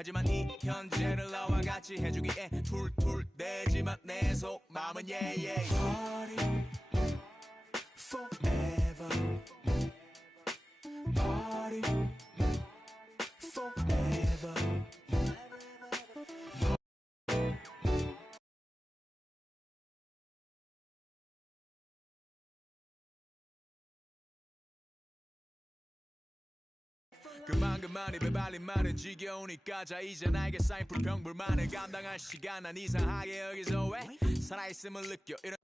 하지만 이 현재를 나와 같이 해주기에 툴툴 대지만 내 속마음은 yeah. Party forever. Party forever. 그만 입에 발린 말은 지겨우니까 자 이제 나에게 쌓인 불평불만을 감당할 시간 난 이상하게 여기서 왜 살아있음을 느껴 이런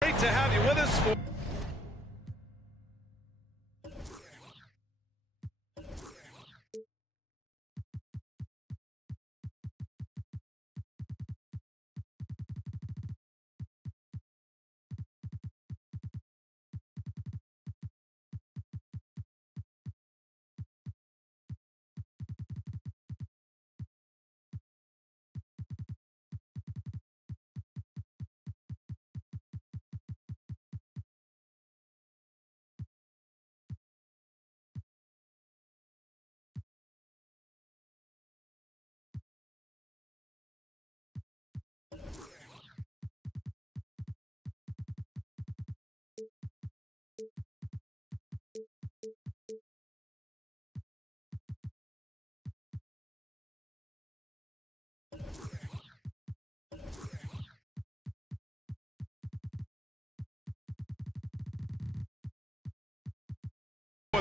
Great to have you with us for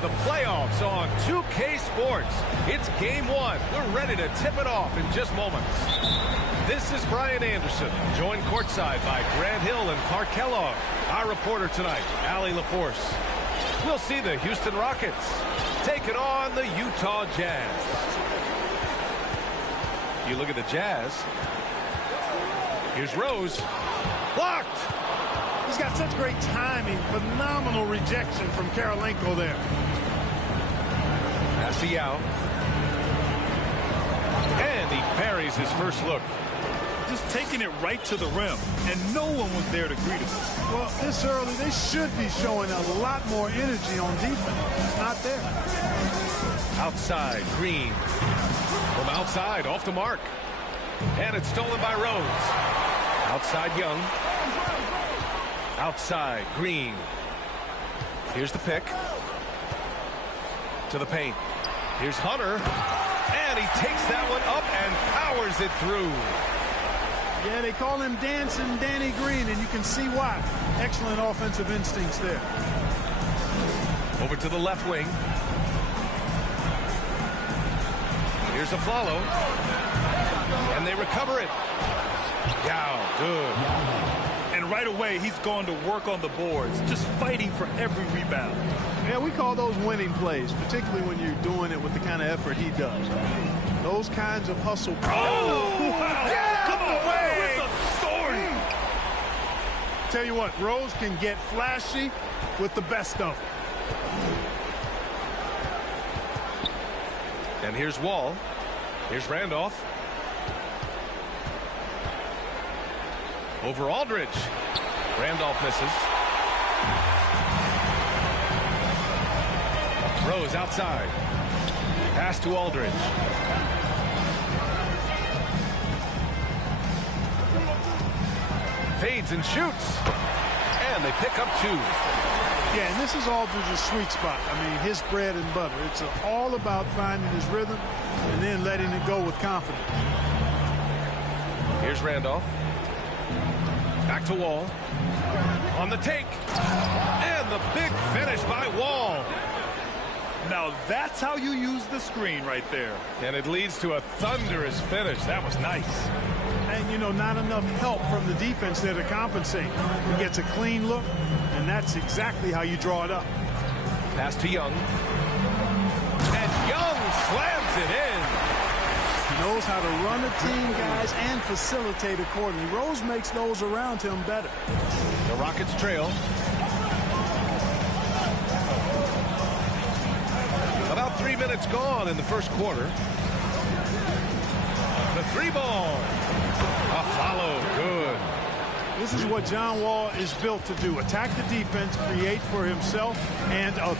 the playoffs on 2K Sports. It's game one. We're ready to tip it off in just moments. This is Brian Anderson, joined courtside by Grant Hill and Clark Kellogg. Our reporter tonight, Allie LaForce. We'll see the Houston Rockets taking on the Utah Jazz. You look at the Jazz. Here's Rose. Blocked. He's got such great timing. Phenomenal rejection from Karolinko there. Pass to Yao. And he buries his first look. Just taking it right to the rim, and no one was there to greet him. Well, this early, they should be showing a lot more energy on defense. Not there. Outside, Green. From outside, off the mark. And it's stolen by Rose. Outside, Young. Outside, Green. Here's the pick. To the paint. Here's Hunter. And he takes that one up and powers it through. Yeah, they call him Dancing Danny Green, and you can see why. Excellent offensive instincts there. Over to the left wing. Here's a follow. And they recover it. Yao, good. And right away, he's going to work on the boards, just fighting for every rebound. Yeah, we call those winning plays, particularly when you're doing it with the kind of effort he does. Those kinds of hustle. Oh, wow. Yeah! Come away with a Tell you what, Rose can get flashy with the best of them. And here's Wall. Here's Randolph. Over Aldridge. Randolph misses. Rose outside. Pass to Aldridge. Fades and shoots. And they pick up 2. Yeah, and this is Aldridge's sweet spot. I mean, his bread and butter. It's all about finding his rhythm and then letting it go with confidence. Here's Randolph. Back to Wall. On the take. And the big finish by Wall. Now that's how you use the screen right there. And it leads to a thunderous finish. That was nice. And, you know, not enough help from the defense there to compensate. He gets a clean look, and that's exactly how you draw it up. Pass to Young. And Young slams it in. He knows how to run a team, guys, and facilitate accordingly. Rose makes those around him better. The Rockets trail. About 3 minutes gone in the first quarter. The 3-ball. A follow. Good. This is what John Wall is built to do. Attack the defense, create for himself and others.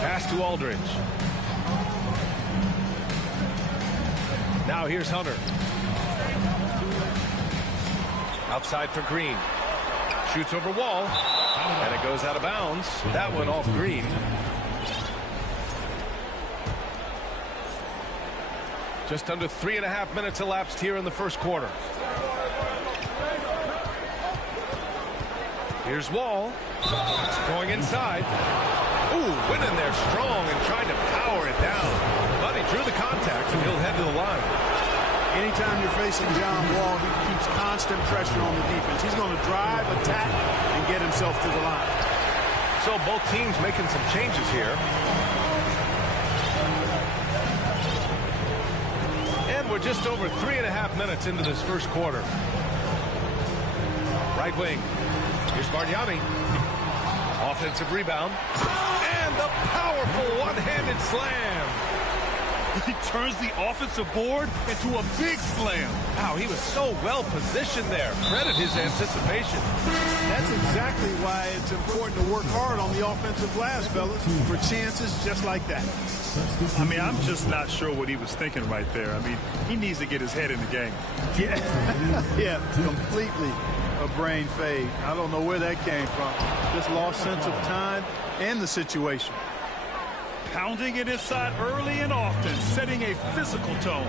Pass to Aldridge. Now here's Hunter. Outside for Green. Shoots over Wall. And it goes out of bounds. That one off Green. Just under 3.5 minutes elapsed here in the first quarter. Here's Wall. Going inside. Ooh, went in there strong and tried to power it down. But he drew the contact and he'll head to the line. Anytime you're facing John Wall, he keeps constant pressure on the defense. He's going to drive, attack, and get himself to the line. So both teams making some changes here. And we're just over 3.5 minutes into this first quarter. Right wing. Here's Bargnani. Offensive rebound. And the powerful one-handed slam. He turns the offensive board into a big slam. Wow, he was so well positioned there. Credit his anticipation. That's exactly why it's important to work hard on the offensive glass, fellas, for chances just like that. I mean, I'm just not sure what he was thinking right there. I mean, he needs to get his head in the game. Yeah, yeah, completely a brain fade. I don't know where that came from. Just lost sense of time and the situation. Pounding it inside early and often, setting a physical tone.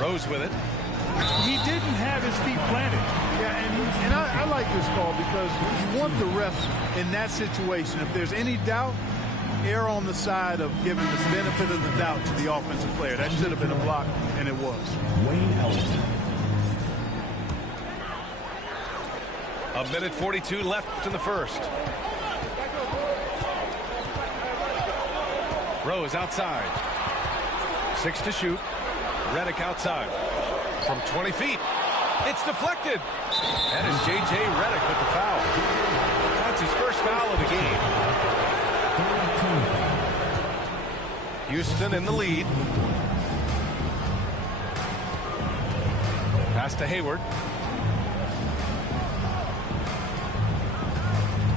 Rose with it. He didn't have his feet planted. Yeah, and I like this call because you want the refs in that situation. If there's any doubt, err on the side of giving the benefit of the doubt to the offensive player. That should have been a block, and it was. Wayne Ellington. A minute 42 left in the first. Rose outside. 6 to shoot. Redick outside. From 20 feet. It's deflected. That is J.J. Redick with the foul. That's his first foul of the game. Houston in the lead. Pass to Hayward.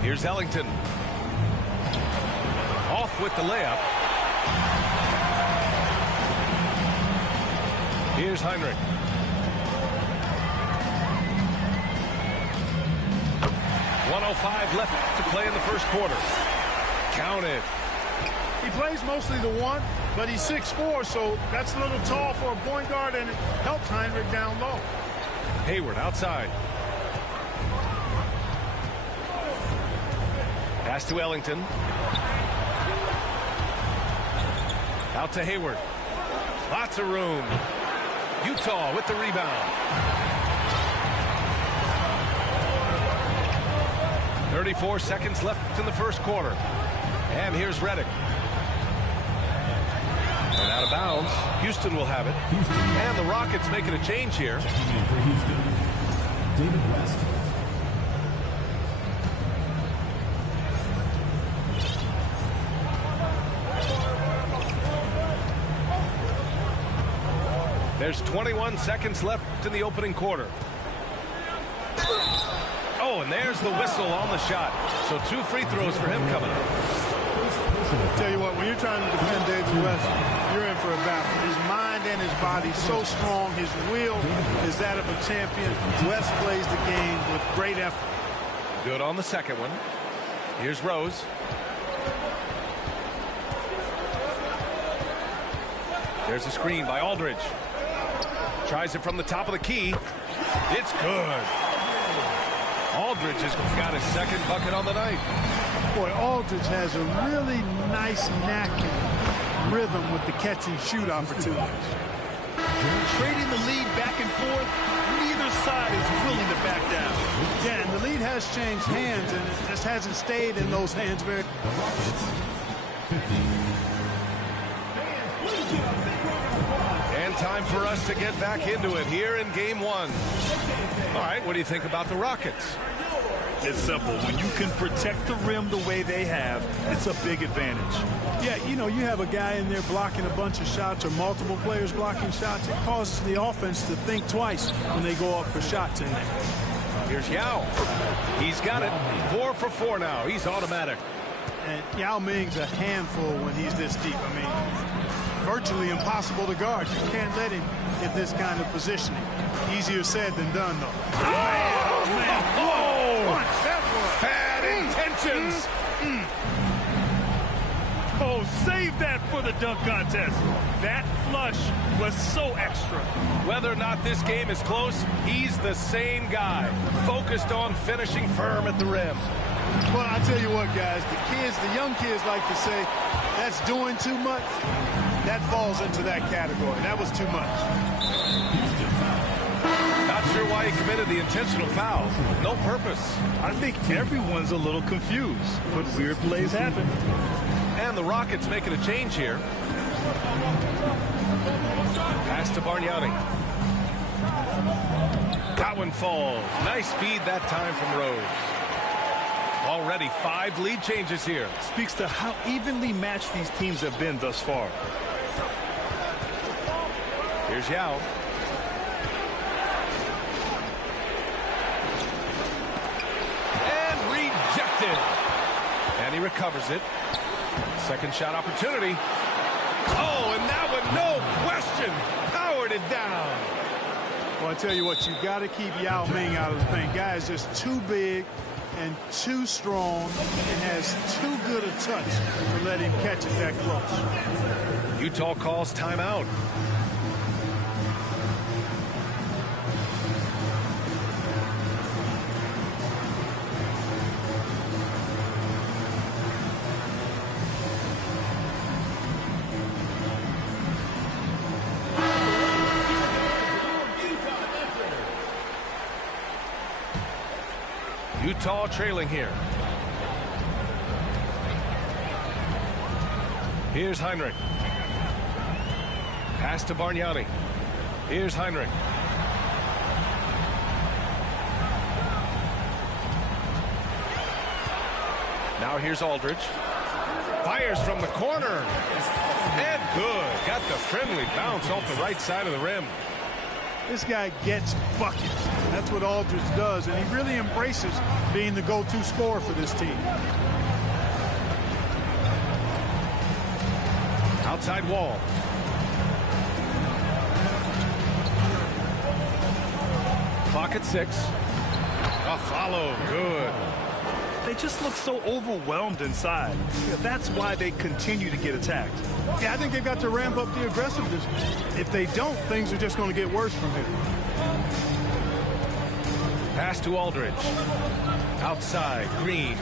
Here's Ellington. Off with the layup. Here's Heinrich. .105 left to play in the first quarter. Counted. He plays mostly the one, but he's 6'4", so that's a little tall for a point guard, and it helps Heinrich down low. Hayward outside. Pass to Ellington. Out to Hayward. Lots of room. Utah with the rebound. 34 seconds left in the first quarter. And here's Redick. And out of bounds. Houston will have it. And the Rockets making a change here. For Houston, David West. There's 21 seconds left in the opening quarter. Oh, and there's the whistle on the shot. So 2 free throws for him coming up. Tell you what, when you're trying to defend David West, you're in for a battle. His mind and his body so strong. His will is that of a champion. West plays the game with great effort. Good on the second one. Here's Rose. There's a screen by Aldridge. Tries it from the top of the key. It's good. Aldridge has got his second bucket on the night. Boy, Aldridge has a really nice knack and rhythm with the catch and shoot opportunities. Trading the lead back and forth, neither side is willing to back down. Yeah, and the lead has changed hands, and it just hasn't stayed in those hands very. And time for us to get back into it here in game 1. All right, what do you think about the Rockets? It's simple. When you can protect the rim the way they have, it's a big advantage. Yeah, you know, you have a guy in there blocking a bunch of shots or multiple players blocking shots. It causes the offense to think twice when they go up for shots in there. Here's Yao. He's got it. 4 for 4 now. He's automatic. And Yao Ming's a handful when he's this deep. I mean, virtually impossible to guard. You can't let him get this kind of positioning. Easier said than done, though. Oh, man. Whoa! That was Bad intentions. Oh, save that for the dunk contest. That flush was so extra. Whether or not this game is close, he's the same guy, focused on finishing firm at the rim. Well, I tell you what, guys, the young kids like to say, that's doing too much. That falls into that category. That was too much. Not sure why he committed the intentional foul. No purpose. I think everyone's a little confused, but weird plays happen. And the Rockets making a change here. Pass to Bargnani. That one falls. Nice feed that time from Rose. Already 5 lead changes here. Speaks to how evenly matched these teams have been thus far. Here's Yao. And rejected. And he recovers it. Second shot opportunity. Oh, and that one, no question, powered it down. Well, I tell you what, you got to keep Yao Ming out of the paint. Guy is just too big and too strong and has too good a touch to let him catch it that close. Utah calls timeout. Utah trailing here. Here's Heinrich. Pass to Bargnani. Here's Heinrich. Now here's Aldridge. Fires from the corner. And good. Got the friendly bounce off the right side of the rim. This guy gets buckets. That's what Aldridge does, and he really embraces being the go-to scorer for this team. Outside wall. Clock at 6. A follow. Good. They just look so overwhelmed inside. Yeah, that's why they continue to get attacked. Yeah, I think they've got to ramp up the aggressiveness. If they don't, things are just going to get worse from here. Pass to Aldridge. Outside, Green.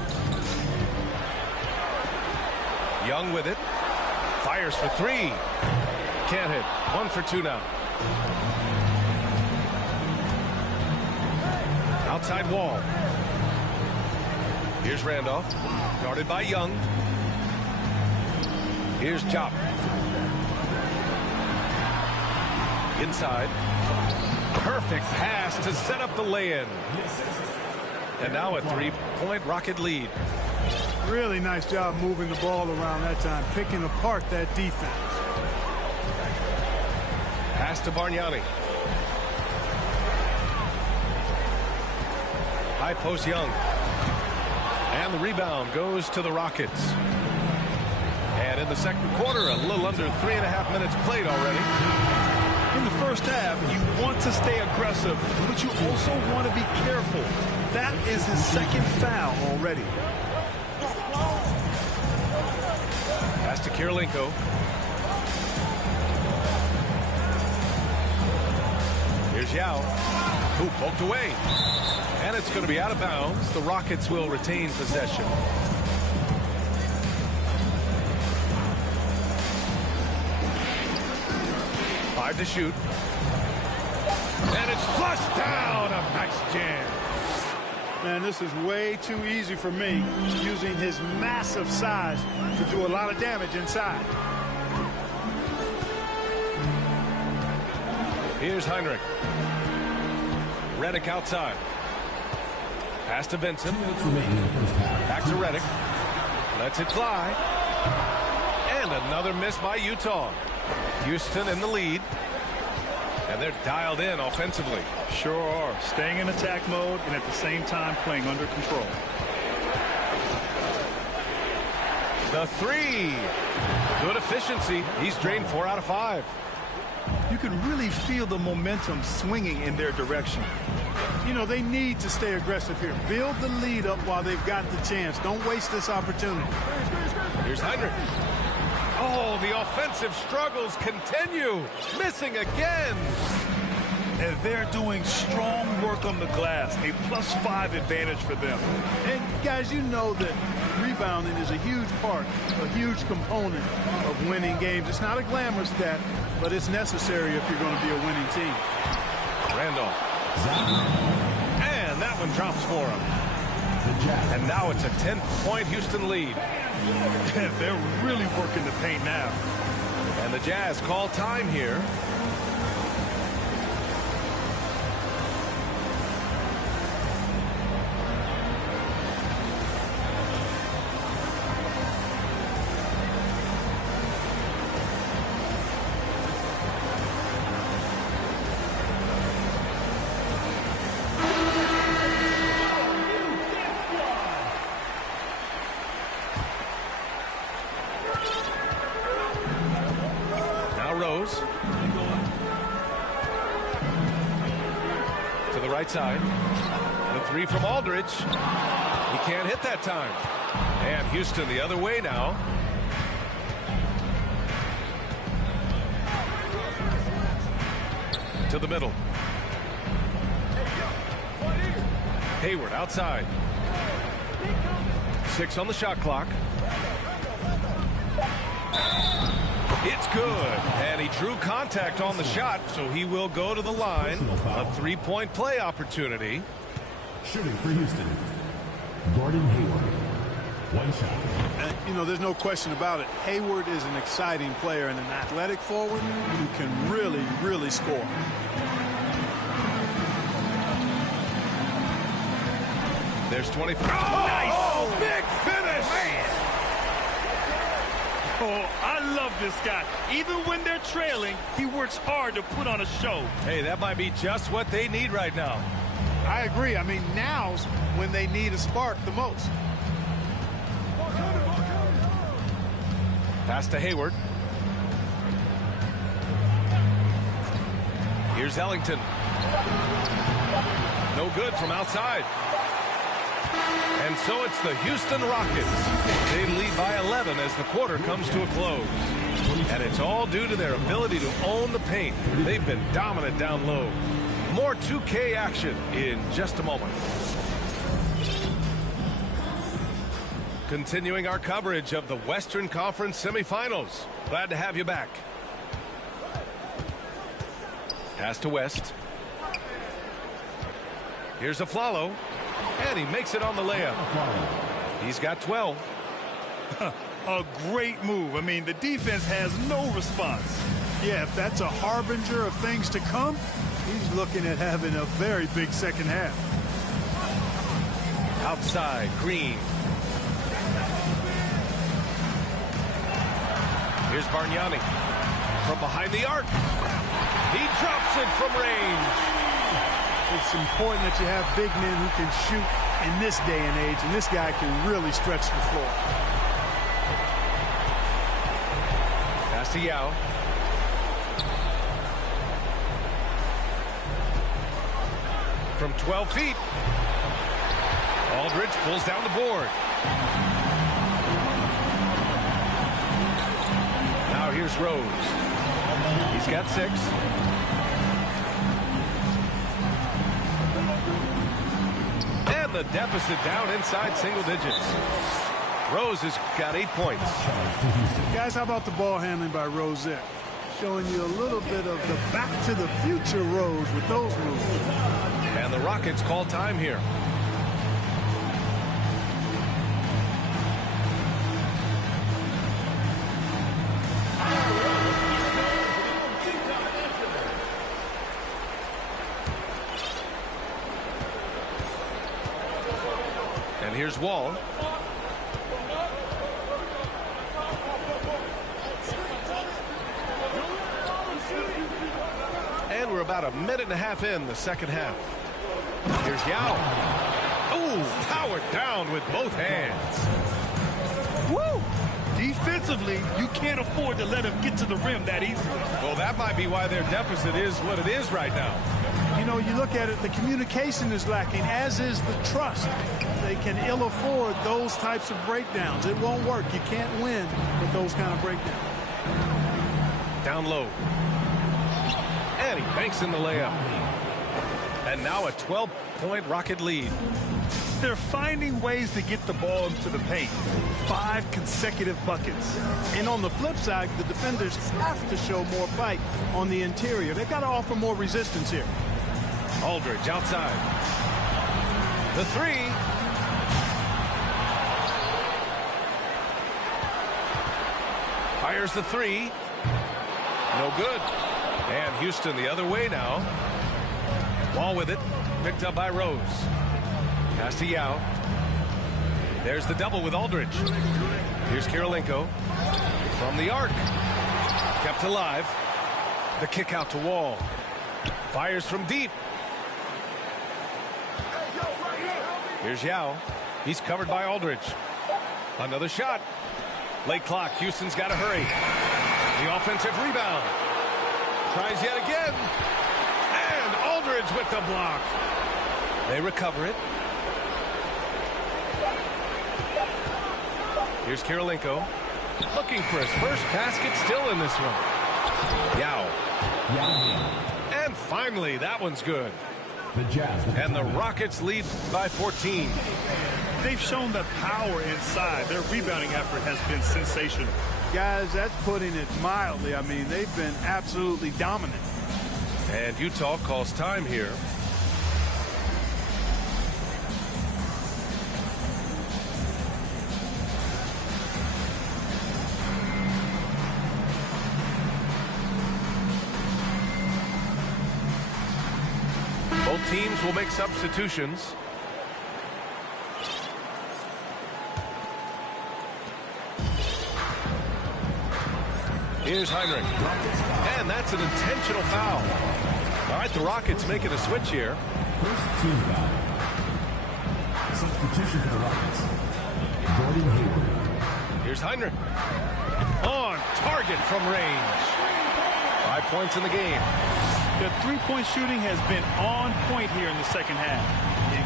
Young with it. Fires for 3. Can't hit. 1 for 2 now. Outside wall. Here's Randolph. Guarded by Young. Here's Chop. Inside. Perfect pass to set up the lay-in. And now a 3-point Rocket lead. Really nice job moving the ball around that time, picking apart that defense. Pass to Bargnani. High post Young. And the rebound goes to the Rockets. And in the second quarter, a little under 3.5 minutes played already. In the first half, you want to stay aggressive, but you also want to be careful. That is his second foul already. Pass to Kirilenko. Here's Yao, who poked away. And it's going to be out of bounds. The Rockets will retain possession. Five to shoot. And it's flushed down. A nice jam. Man, this is way too easy for me, using his massive size to do a lot of damage inside. Here's Heinrich. Redick outside. Pass to Vincent. Back to Redick. Lets it fly. And another miss by Utah. Houston in the lead. And they're dialed in offensively. Sure are. Staying in attack mode and at the same time playing under control. The three. Good efficiency. He's drained 4 out of 5. You can really feel the momentum swinging in their direction. You know, they need to stay aggressive here. Build the lead up while they've got the chance. Don't waste this opportunity. Here's Heinrich. Oh, the offensive struggles continue. Missing again. And they're doing strong work on the glass. A +5 advantage for them. And guys, you know that rebounding is a huge part, a huge component of winning games. It's not a glamour stat, but it's necessary if you're going to be a winning team. Randolph. And that one drops for him. And now it's a 10-point Houston lead. They're really working the paint now. And the Jazz call time here. To the right side. The three from Aldridge. He can't hit that time. And Houston the other way now. To the middle. Hayward outside. 6 on the shot clock. It's good, and he drew contact on the shot, so he will go to the line. A 3-point play opportunity. Shooting for Houston, Gordon Hayward. 1 shot. And, you know, there's no question about it. Hayward is an exciting player and an athletic forward who can really, really score. There's 25. Oh, nice! Big finish! Man. Oh, I love this guy. Even when they're trailing, he works hard to put on a show. Hey, that might be just what they need right now. I agree. I mean, now's when they need a spark the most. Pass to Hayward. Here's Ellington. No good from outside. And so it's the Houston Rockets. They lead by 11 as the quarter comes to a close. And it's all due to their ability to own the paint. They've been dominant down low. More 2K action in just a moment. Continuing our coverage of the Western Conference semifinals. Glad to have you back. Pass to West. Here's Afflalo. And he makes it on the layup. He's got 12. A great move. I mean, the defense has no response. Yeah, if that's a harbinger of things to come, he's looking at having a very big second half. Outside, Green. Here's Bargnani from behind the arc. He drops it from range. It's important that you have big men who can shoot in this day and age, and this guy can really stretch the floor. Pass to Yao. From 12 feet. Aldridge pulls down the board. Now here's Rose. He's got 6. And the deficit down inside single digits. Rose has got 8 points. Guys, how about the ball handling by Rosette? Showing you a little bit of the back-to-the-future Rose with those moves. And the Rockets call time here. And here's Wall. And we're about a minute and a half in the second half. Here's Yao. Ooh, powered down with both hands. Woo! Defensively, you can't afford to let him get to the rim that easily. Well, that might be why their deficit is what it is right now. You know, you look at it, the communication is lacking, as is the trust. They can ill afford those types of breakdowns. It won't work. You can't win with those kind of breakdowns. Down low. And he banks in the layup. And now a 12-point Rocket lead. They're finding ways to get the ball into the paint. 5 consecutive buckets. And on the flip side, the defenders have to show more fight on the interior. They've got to offer more resistance here. Aldridge outside. The 3. Fires the 3. No good. And Houston the other way now. Wall with it. Picked up by Rose. Pass to Yao. There's the double with Aldridge. Here's Kirilenko. From the arc. Kept alive. The kick out to Wall. Fires from deep. Here's Yao. He's covered by Aldridge. Another shot. Late clock. Houston's got to hurry. The offensive rebound. Tries yet again. And Aldridge with the block. They recover it. Here's Kirilenko. Looking for his first basket still in this one. Yao. And finally, that one's good. The Jazz. And the Rockets lead by 14. They've shown the power inside. Their rebounding effort has been sensational. Guys, that's putting it mildly. I mean, they've been absolutely dominant. And Utah calls time here. Both teams will make substitutions. Here's Heinrich. And that's an intentional foul. All right, the Rockets making a switch here. First team foul. Substitution for the Rockets. Gordon Hayward. Here's Heinrich. On target from range. 5 points in the game. The three-point shooting has been on point here in the second half.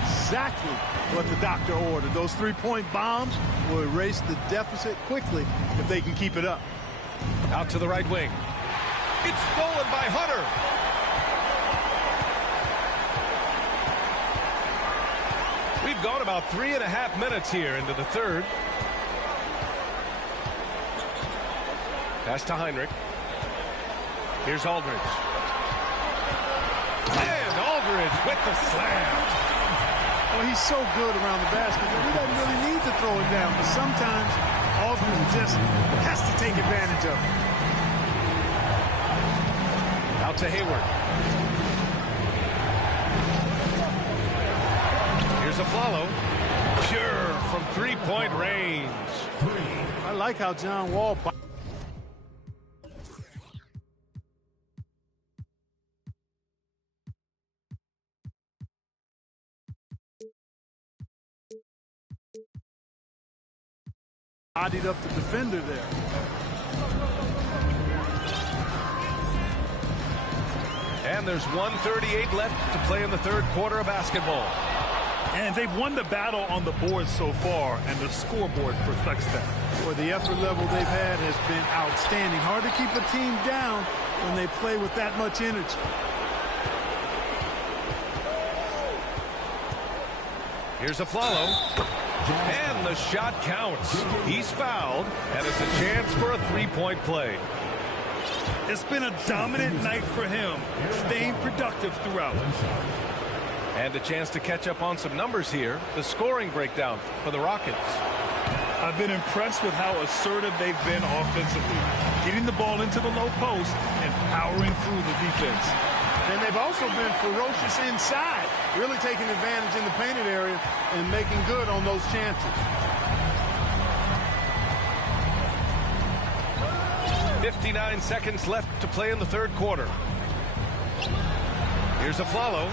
Exactly what the doctor ordered. Those three-point bombs will erase the deficit quickly if they can keep it up. Out to the right wing. It's stolen by Hunter. We've gone about 3.5 minutes here into the third. Pass to Heinrich. Here's Aldridge. And Aldridge with the slam. Well, he's so good around the basket that he doesn't really need to throw it down. But sometimes Aldridge just has to take advantage of it. Out to Hayward. Here's a follow. Pure from three-point range. I like how John Wall bodied up the defender there. And there's 1:38 left to play in the third quarter of basketball. And they've won the battle on the board so far, and the scoreboard reflects that. Boy, the effort level they've had has been outstanding. Hard to keep a team down when they play with that much energy. Here's a follow. And the shot counts. He's fouled, and it's a chance for a three-point play. It's been a dominant night for him, staying productive throughout. And a chance to catch up on some numbers here. The scoring breakdown for the Rockets. I've been impressed with how assertive they've been offensively, getting the ball into the low post and powering through the defense. And they've also been ferocious inside, really taking advantage in the painted area and making good on those chances. 59 seconds left to play in the third quarter. Here's a follow.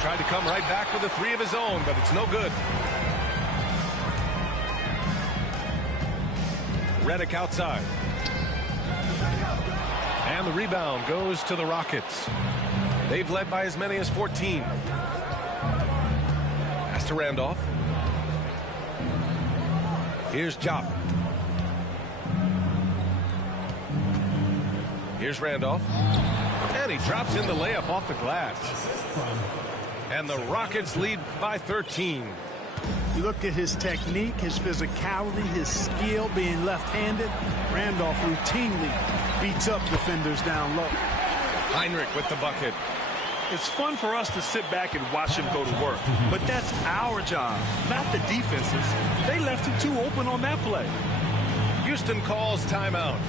Tried to come right back with a three of his own, but it's no good. Redick outside. And the rebound goes to the Rockets. They've led by as many as 14. Pass to Randolph. Here's Job. Here's Randolph. And he drops in the layup off the glass. And the Rockets lead by 13. You look at his technique, his physicality, his skill being left-handed. Randolph routinely beats up defenders down low. Heinrich with the bucket. It's fun for us to sit back and watch him go to work. But that's our job, not the defense's. They left him too open on that play. Houston calls timeout.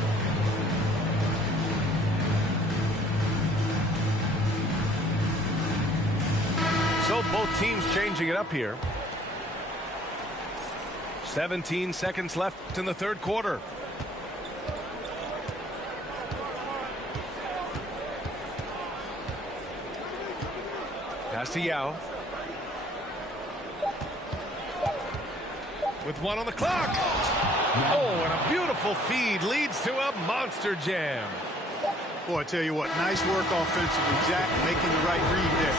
So both teams changing it up here. 17 seconds left in the third quarter. Pass to Yao. With one on the clock. Oh, and a beautiful feed leads to a monster jam. Boy, I tell you what, nice work offensively, Jack, making the right read there.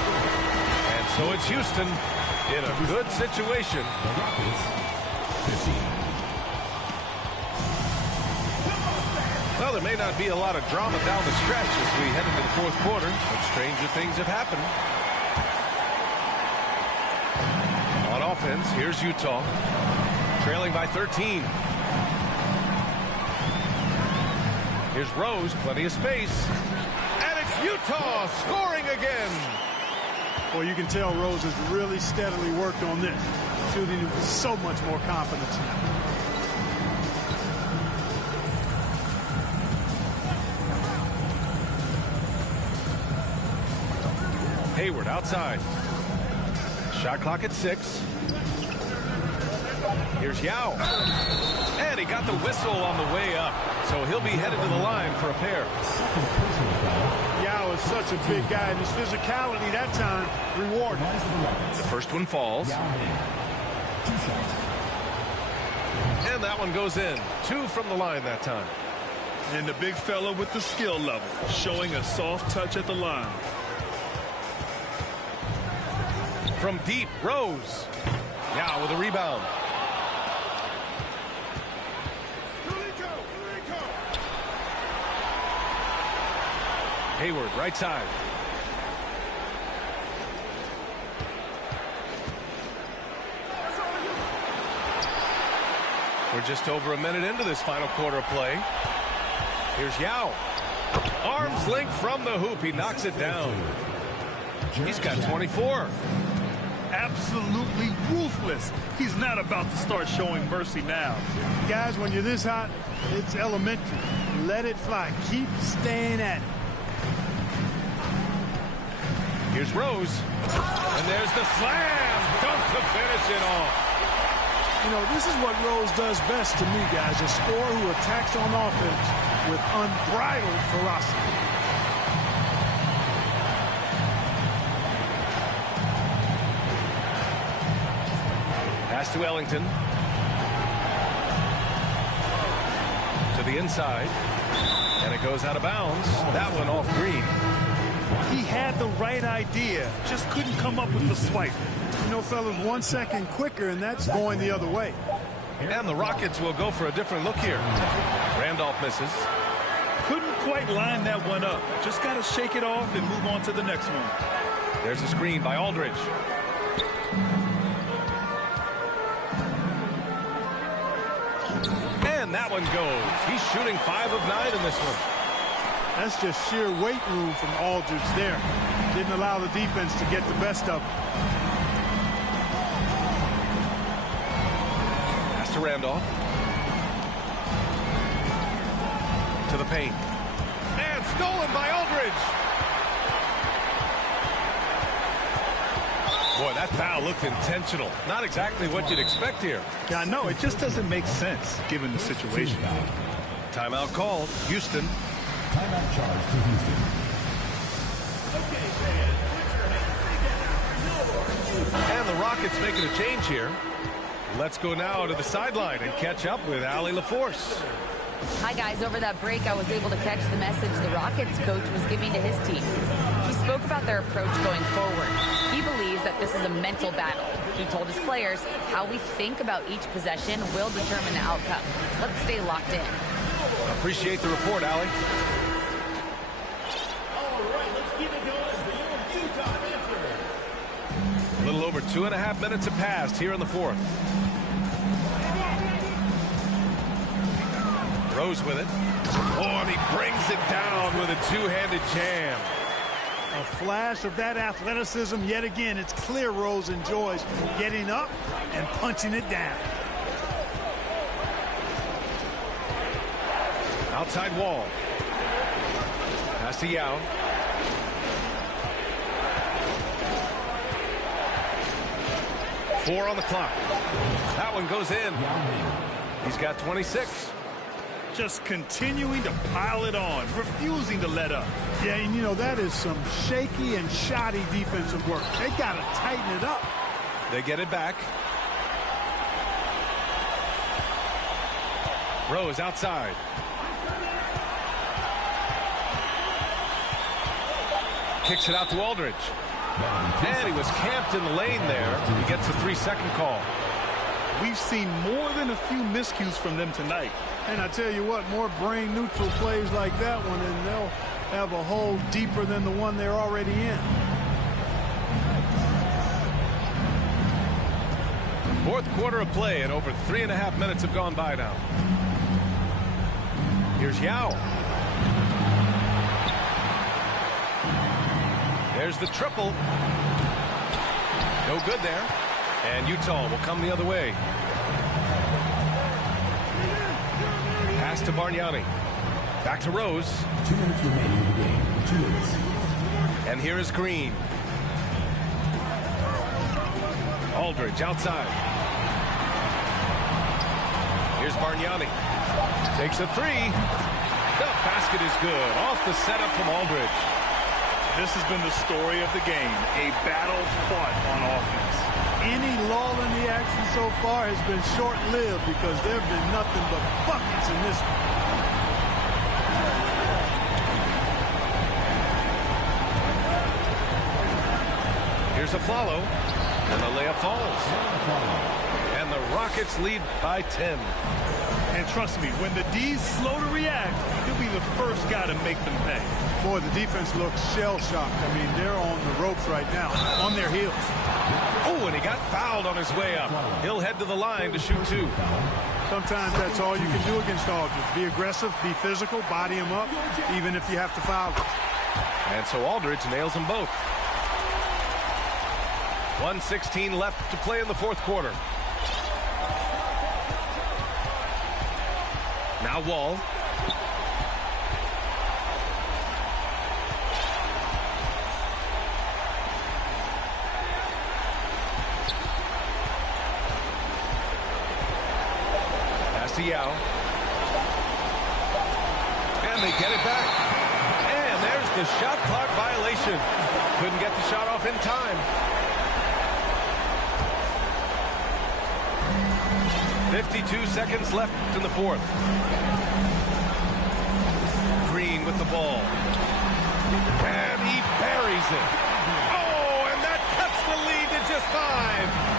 And so it's Houston in a good situation. Well, there may not be a lot of drama down the stretch as we head into the fourth quarter, but stranger things have happened. On offense, here's Utah, trailing by 13. Here's Rose, plenty of space. And it's Utah scoring again. Well, you can tell Rose has really steadily worked on this, shooting with so much more confidence now. Hayward outside. Shot clock at 6. Here's Yao. And he got the whistle on the way up. So he'll be headed to the line for a pair. Yao is such a big guy, and his physicality that time rewarded. The first one falls. And that one goes in. 2 from the line that time. And the big fella with the skill level, showing a soft touch at the line. From deep, Rose. Yao with a rebound. Hayward, right side. We're just over a minute into this final quarter of play. Here's Yao. Arms length from the hoop. He knocks it down. He's got 24. Absolutely ruthless. He's not about to start showing mercy now. Guys, when you're this hot, it's elementary. Let it fly. Keep staying at it. Here's Rose. And there's the slam. Dunk to finish it off. You know, this is what Rose does best to me, guys. A scorer who attacks on offense with unbridled ferocity. Pass to Ellington. To the inside. And it goes out of bounds. That one off Green. He had the right idea, just couldn't come up with the swipe. You know, fellas, 1 second quicker, and that's going the other way. And the Rockets will go for a different look here. Randolph misses. Couldn't quite line that one up. Just got to shake it off and move on to the next one. There's a screen by Aldridge. And that one goes. He's shooting 5 of 9 in this one. That's just sheer weight room from Aldridge there. Didn't allow the defense to get the best of him. Pass to Randolph. To the paint. And stolen by Aldridge. Boy, that foul looked intentional. Not exactly what you'd expect here. Yeah, I know. It just doesn't make sense given the situation. Timeout called. Houston. Timeout charge to Houston. And the Rockets making a change here. Let's go now to the sideline and catch up with Allie LaForce. Hi, guys. Over that break, I was able to catch the message the Rockets coach was giving to his team. He spoke about their approach going forward. He believes that this is a mental battle. He told his players how we think about each possession will determine the outcome. Let's stay locked in. Appreciate the report, Allie. A little over 2.5 minutes have passed here in the fourth. Rose with it. Oh, and he brings it down with a two-handed jam. A flash of that athleticism yet again. It's clear Rose enjoys getting up and punching it down. Outside wall. Pass to Yao. Four on the clock. That one goes in. He's got 26. Just continuing to pile it on, refusing to let up. Yeah, and you know, that is some shaky and shoddy defensive work. They got to tighten it up. They get it back. Rose outside. Kicks it out to Aldridge. And he was camped in the lane there. He gets a 3-second call. We've seen more than a few miscues from them tonight. And I tell you what, more brain-neutral plays like that one, and they'll have a hole deeper than the one they're already in. Fourth quarter of play, and over 3.5 minutes have gone by now. Here's Yao. There's the triple. No good there. And Utah will come the other way. Pass to Bargnani. Back to Rose. 2 minutes remaining in the game. 2 minutes. And here is Green. Aldridge outside. Here's Bargnani. Takes a three. The basket is good. Off the setup from Aldridge. This has been the story of the game. A battle fought on offense. Any lull in the action so far has been short-lived because there have been nothing but buckets in this one. Here's a follow, and the layup falls. And the Rockets lead by 10. And trust me, when the D's slow to react, he'll be the first guy to make them pay. Boy, the defense looks shell-shocked. I mean, they're on the ropes right now, on their heels. Oh, and he got fouled on his way up. He'll head to the line to shoot two. Sometimes that's all you can do against Aldridge. Be aggressive, be physical, body him up, even if you have to foul him. And so Aldridge nails them both. 1:16 left to play in the fourth quarter. Now Wall. to Yao. And they get it back. And there's the shot clock violation. Couldn't get the shot off in time. 52 seconds left in the fourth. Green with the ball. And he buries it. Oh, and that cuts the lead to just 5.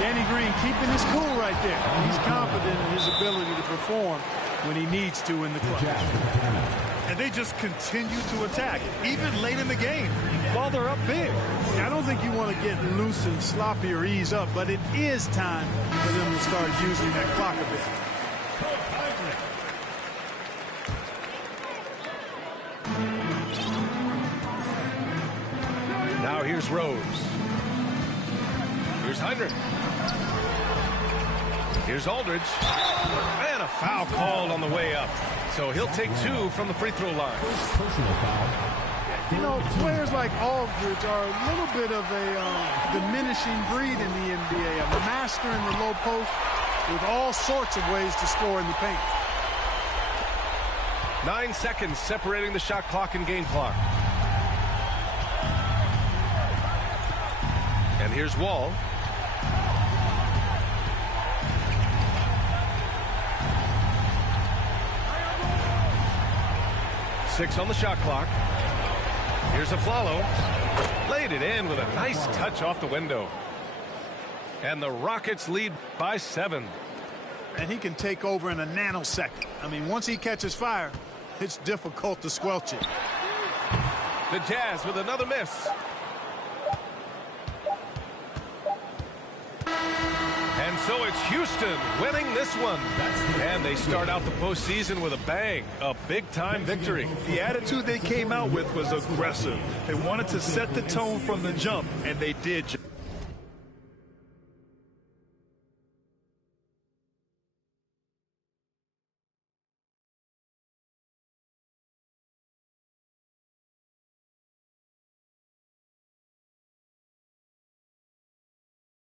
Danny Green keeping his cool right there. He's confident in his ability to perform when he needs to in the clutch. And they just continue to attack, even late in the game, while they're up big. I don't think you want to get loose and sloppy or ease up, but it is time for them to start using that clock a bit. Now here's Rose. Here's Heinrich. Here's Aldridge. And a foul called on the way up. So he'll take 2 from the free throw line. Personal foul. You know, players like Aldridge are a little bit of a diminishing breed in the NBA. A master in the low post with all sorts of ways to score in the paint. 9 seconds separating the shot clock and game clock. And here's Wall. Six on the shot clock. Here's Aflalo. Laid it in with a nice touch off the window. And the Rockets lead by 7. And he can take over in a nanosecond. I mean, once he catches fire, it's difficult to squelch it. The Jazz with another miss. And so it's Houston winning this one. And they start out the postseason with a bang, a big-time victory. The attitude they came out with was aggressive. They wanted to set the tone from the jump, and they did.